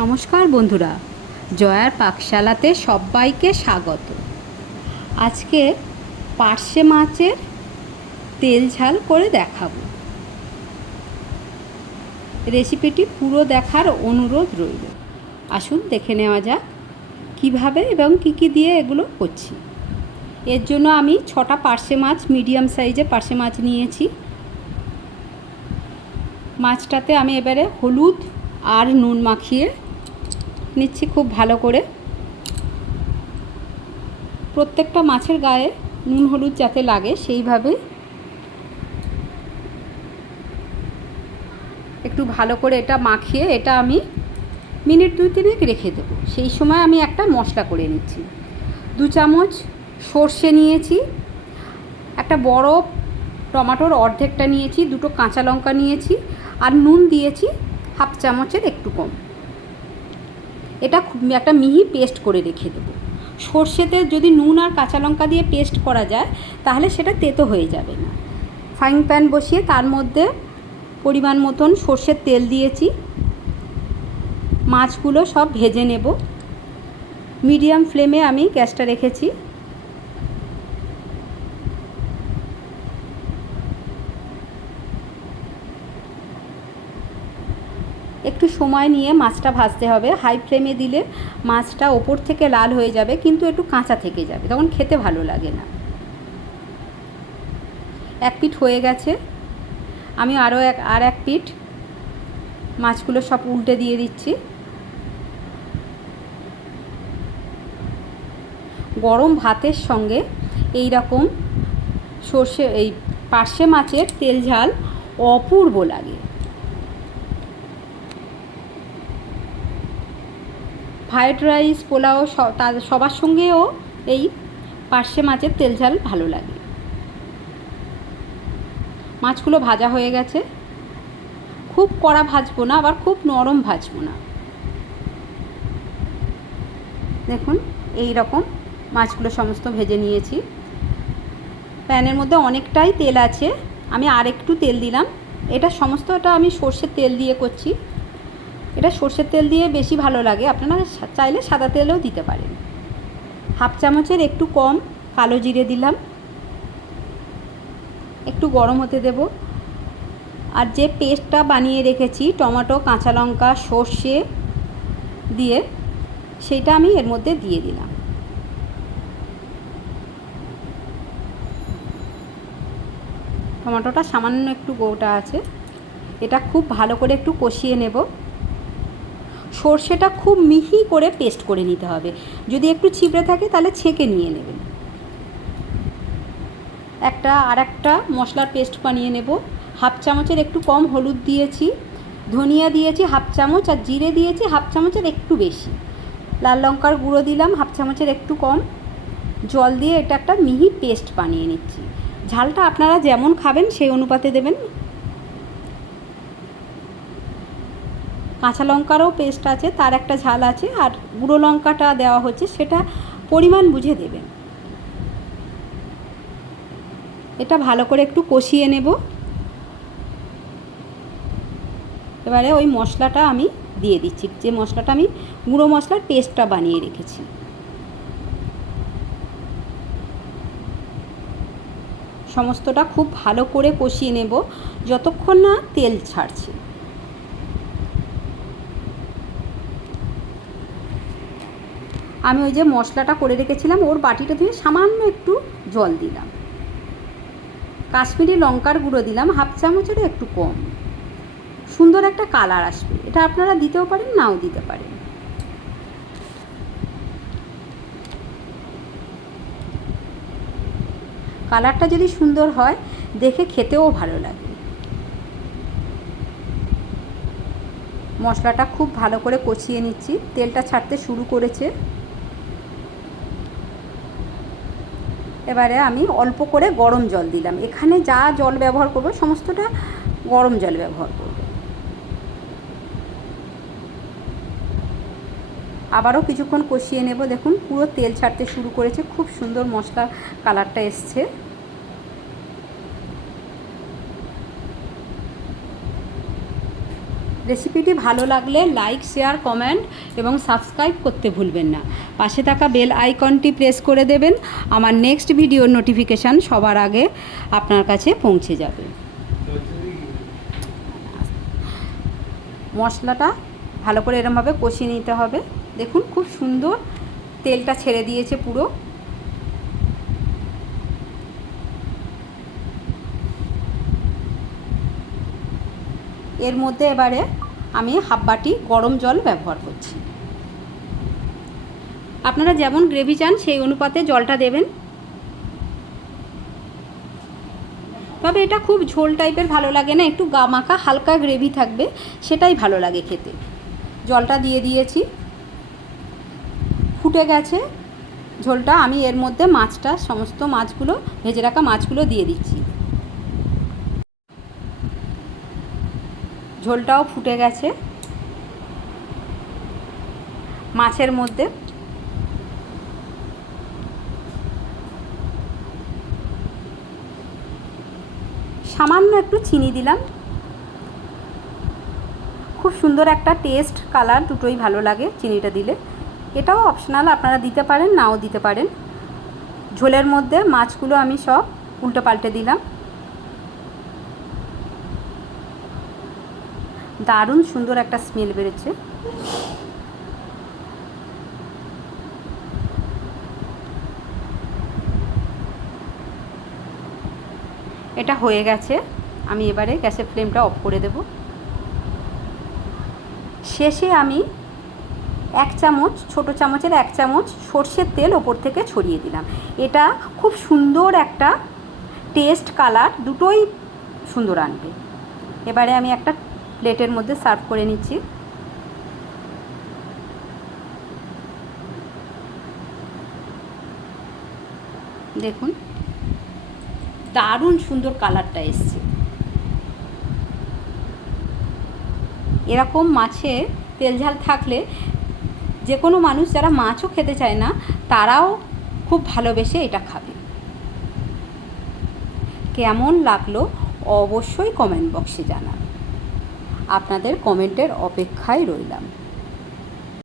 নমস্কার বন্ধুরা, জয়ার পাকশালাতে সবাইকে স্বাগত। আজকে পার্শে মাছের তেল ঝাল করে দেখাবো। রেসিপিটি পুরো দেখার অনুরোধ রইল। আসুন দেখে নেওয়া যাক কীভাবে এবং কী কী দিয়ে এগুলো করছি। এর জন্য আমি 6টা পার্শে মাছ, মিডিয়াম সাইজের পার্শে মাছ নিয়েছি। মাছটাতে আমি এবারে হলুদ আর নুন মাখিয়ে নিচ্ছি খুব ভালো করে। প্রত্যেকটা মাছের গায়ে নুন হলুদ যাতে লাগে সেইভাবে একটু ভালো করে এটা মাখিয়ে এটা আমি মিনিট 2-3 রেখে দেবো। সেই সময় আমি একটা মশলা করে নিচ্ছি। 2 চামচ সর্ষে নিয়েছি, একটা বড় টমেটোর অর্ধেকটা নিয়েছি, 2টো কাঁচা লঙ্কা নিয়েছি, আর নুন দিয়েছি 1/2 চামচের একটু কম। এটা একটা মিহি পেস্ট করে রেখে দেবো। সর্ষেতে যদি নুন আর কাঁচা লঙ্কা দিয়ে পেস্ট করা যায় তাহলে সেটা তেতো হয়ে যাবে না। ফ্রাইং প্যান বসিয়ে তার মধ্যে পরিমাণ মতন সর্ষের তেল দিয়েছি। মাছগুলো সব ভেজে নেব। মিডিয়াম ফ্লেমে আমি গ্যাসটা রেখেছি। একটু সময় নিয়ে মাছটা ভাজতে হবে। হাই ফ্লেমে দিলে মাছটা ওপর থেকে লাল হয়ে যাবে, কিন্তু একটু কাঁচা থেকে যাবে, তখন খেতে ভালো লাগে না। এক পিঠ হয়ে গেছে, আমি আর এক পিঠ মাছগুলো সব উল্টে দিয়ে দিচ্ছি। গরম ভাতের সঙ্গে এই রকম এই পার্শে মাছের তেল ঝাল অপূর্ব লাগে। ফ্রায়েড রাইস, পোলাও সবার সঙ্গেও এই পার্শে মাছের তেল ঝাল ভালো লাগে। মাছগুলো ভাজা হয়ে গেছে। খুব কড়া ভাজবো না, আবার খুব নরম ভাজবো না। দেখুন এই রকম মাছগুলো সমস্ত ভেজে নিয়েছি। প্যানের মধ্যে অনেকটাই তেল আছে, আমি আর একটু তেল দিলাম। এটা সমস্তটা আমি সর্ষের তেল দিয়ে করছি। এটা সর্ষের তেল দিয়ে বেশি ভালো লাগে, আপনারা চাইলে সাদা তেলও দিতে পারেন। 1/2 চামচের একটু কম কালো জিরে দিলাম। একটু গরম হতে দেব। আর যে পেস্টটা বানিয়ে রেখেছি টমেটো, কাঁচা লঙ্কা, সর্ষে দিয়ে, সেটা আমি এর মধ্যে দিয়ে দিলাম। টমেটোটা সামান্য একটু গোটা আছে। এটা খুব ভালো করে একটু কষিয়ে নেব। সর্ষেটা খুব মিহি করে পেস্ট করে নিতে হবে। যদি একটু ছিবড়ে থাকে তাহলে ছেঁকে নিয়ে নেবেন। আর একটা মশলার পেস্ট বানিয়ে নেব। 1/2 চামচের একটু কম হলুদ দিয়েছি, ধনিয়া দিয়েছি 1/2 চামচ, আর জিরে দিয়েছি 1/2 চামচের একটু বেশি। লাল লঙ্কার গুঁড়ো দিলাম 1/2 চামচের একটু কম। জল দিয়ে এটা একটা মিহি পেস্ট বানিয়ে নিচ্ছি। ঝালটা আপনারা যেমন খাবেন সেই অনুপাতে দেবেন। কাঁচা লঙ্কারও পেস্ট আছে, তার একটা ঝাল আছে, আর গুঁড়ো লঙ্কাটা দেওয়া হচ্ছে, সেটা পরিমাণ বুঝে দেবেন। এটা ভালো করে একটু কষিয়ে নেব। এবারে ওই মশলাটা আমি দিয়ে দিচ্ছি, যে মশলাটা আমি গুঁড়ো মশলার পেস্টটা বানিয়ে রেখেছি। সমস্তটা খুব ভালো করে কষিয়ে নেব যতক্ষণ না তেল ছাড়ছে। আমি ওই যে মশলাটা করে রেখেছিলাম ওর বাটিটা ধুয়ে সামান্য একটু জল দিলাম। কাশ্মীরি লঙ্কার গুঁড়ো দিলাম 1/2 চামচেরও একটু কম। সুন্দর একটা কালার আসবে। এটা আপনারা দিতেও পারেন, নাও দিতে পারেন। কালারটা যদি সুন্দর হয় দেখে খেতেও ভালো লাগে। মশলাটা খুব ভালো করে কষিয়ে নিচ্ছি। তেলটা ছাড়তে শুরু করেছে। এবারে আমি অল্প করে গরম জল দিলাম। এখানে যা জল ব্যবহার করব সমস্তটা গরম জল ব্যবহার করব। আবারও কিছুক্ষণ কষিয়ে নেব। দেখুন পুরো তেল ছাড়তে শুরু করেছে, খুব সুন্দর মশলা কালারটা এসছে। রেসিপিটি ভালো লাগলে লাইক, শেয়ার, কমেন্ট এবং সাবস্ক্রাইব করতে ভুলবেন না। পাশে থাকা বেল আইকনটি প্রেস করে দেবেন। আমার নেক্সট ভিডিওর নোটিফিকেশান সবার আগে আপনার কাছে পৌঁছে যাবে। মশলাটা ভালো করে এরমভাবে কষিয়ে নিতে হবে। দেখুন খুব সুন্দর তেলটা ছেড়ে দিয়েছে পুরো। এর মধ্যে এবারে আমি হাফ বাটি গরম জল ব্যবহার করছি। আপনারা যেমন গ্রেভি চান সেই অনুপাতে জলটা দেবেন। তবে এটা খুব ঝোল টাইপের ভালো লাগে না, একটু গামাখা হালকা গ্রেভি থাকবে, সেটাই ভালো লাগে খেতে। জলটা দিয়ে দিয়েছি, ফুটে গেছে ঝোলটা। আমি এর মধ্যে মাছটা, সমস্ত মাছগুলো, ভেজে রাখা মাছগুলো দিয়ে দিচ্ছি। ঝোলটাও ফুটে গেছে। মাছের মধ্যে সামান্য একটু চিনি দিলাম। খুব সুন্দর একটা টেস্ট, কালার দুটোই ভালো লাগে চিনিটা দিলে। এটাও অপশনাল, আপনারা দিতে পারেন, নাও দিতে পারেন। ঝোলের মধ্যে মাছগুলো আমি সব উল্টে পাল্টে দিলাম। দারুণ সুন্দর একটা স্মেল বেরোচ্ছে। এটা হয়ে গেছে। আমি এবারে গ্যাসের ফ্লেমটা অফ করে দেব। শেষে আমি 1 চামচ, ছোটো চামচের 1 চামচ সর্ষের তেল ওপর থেকে ছড়িয়ে দিলাম। এটা খুব সুন্দর একটা টেস্ট, কালার দুটোই সুন্দর আনবে। এবারে আমি একটা প্লেটের মধ্যে সার্ভ করে নিচ্ছি। দেখুন দারুণ সুন্দর কালারটা এসছে। এরকম মাছের তেল ঝাল থাকলে যে কোনো মানুষ যারা মাছও খেতে চায় না, তারাও খুব ভালোবেসে এটা খাবে। কেমন লাগলো অবশ্যই কমেন্ট বক্সে জানান। আপনাদের কমেন্টের অপেক্ষায় রইলাম।